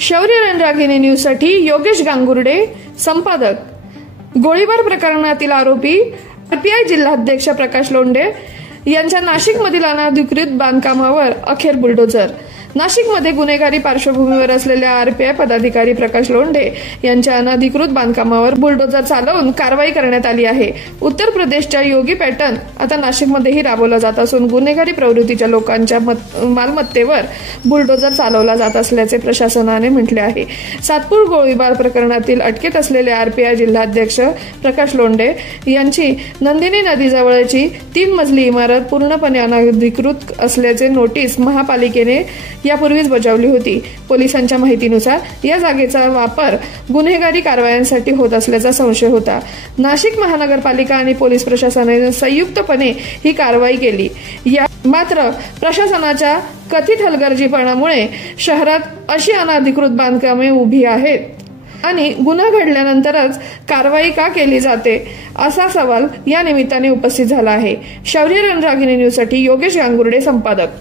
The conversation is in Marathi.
शौर्य रणरागिणी न्यूजसाठी योगेश गांगुर्डे, संपादक। गोळीबार प्रकरणातील आरोपी आरपीआय जिल्हाध्यक्ष प्रकाश लोंढे यांच्या नाशिकमधील अनधिकृत बांधकामावर अखेर बुलडोझर। नाशिकमध्ये गुन्हेगारी पार्श्वभूमीवर असलेल्या आरपीआय पदाधिकारी प्रकाश लोंढे यांच्या अनधिकृत बांधकामावर बुलडोझर चालवून कारवाई करण्यात आली आहे। उत्तर प्रदेशच्या योगी पॅटर्न आता नाशिकमध्येही राबवला जात असून गुन्हेगारी प्रवृत्तीच्या लोकांच्या मालमत्तेवर बुलडोझर चालवला जात असल्याचे प्रशासनाने म्हटले आहे। सातपूर गोळीबार प्रकरणातील अटकेत असलेले आरपीआय जिल्हाध्यक्ष प्रकाश लोंढे यांची नंदिनी नदीजवळची 3 मजली इमारत पूर्णपणे अनधिकृत असल्याचे नोटीस महापालिकेने यापूर्वीच बजावली होती। पोलिसांच्या माहितीनुसार या जागेचा वापर गुन्हेगारी कारवायांसाठी होत असल्याचा संशय होता। नाशिक महानगरपालिका आणि पोलीस प्रशासनाने संयुक्तपणे ही कारवाई केली। मात्र प्रशासनाच्या कथित हलगर्जीपणामुळे शहरात अशी अनधिकृत बांधकामे उभी आहेत आणि गुन्हा घडल्यानंतरच कारवाई का केली जाते असा सवाल या निमित्ताने उपस्थित झाला आहे। शौर्य रणरागिणी न्यूजसाठी योगेश गांगुर्डे, संपादक।